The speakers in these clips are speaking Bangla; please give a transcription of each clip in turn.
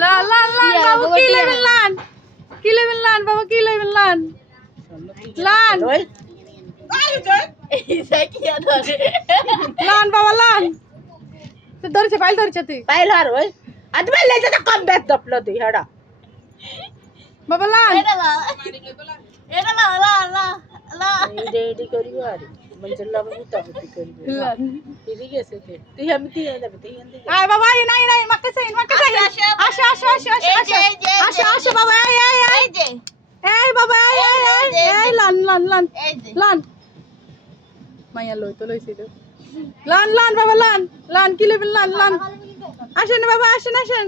লান লান লান বাবু কি লেবেন লান কি লেবেন লান বাবু কি লেবেন লান লান লান বাবা লান তো ধরছে পাইল ধরছে তুই পাইল আর ওই আজ পাইলে তো কম ব্যাগ দপলো তুই হেডা বাবা লান এটা না লা লা লা রেডি করিও আর মঞ্জুর লাভ বুতা বুতি করিও লান ঠিক আছে তুই আমি তুই যাবে তুই এন্দি আয় বাবা এই নাই নাই মাকে সাইন আসো আসো আসো আসো আসো আসো বাবা এই এই যে এই বাবা এই লান লান লান এই যে লান মাইয়া লই তো লইছি তো লান লান বাবা লান লান কি লেবেন লান লান আসেন বাবা আসেন আসেন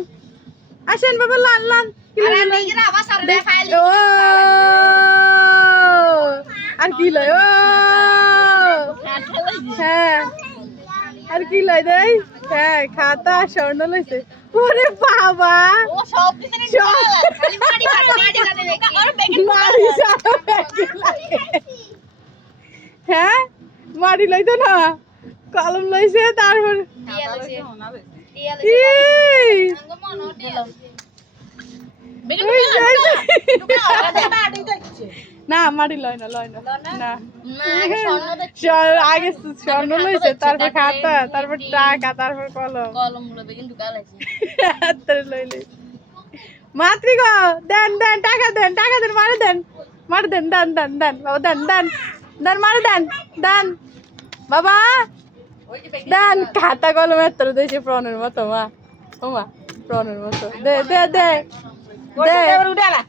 আসেন বাবা লান লান কি লেবেন লান এরা আবার সারে ফাইল ও আর কি লয় ও হ্যাঁ আর কি লয় দেই হ্যাঁ খাতা স্বর্ণ লইছে ওরে বাবা ও সব কিছু নিয়ে খালি মাটি কাটে দেখি আর বেকে মারি সারা ব্যাগে লাগে। হ্যাঁ মারি লইতো না কলম লইছে তারপর এই, না মারি লয় না না আগে স্বর্ণ লইছে তারপর খাতা তারপর টাকা তারপর কলম লই লই মাতৃ গো দেন দেন টাকা দেন মারে দেন দেন বাবা দেন মারে দেন বাবা দেন খাতা কলম এত দিয়েছে প্রণের মতো মা ও মা প্রণের মতো দে দে দে দে উঠালা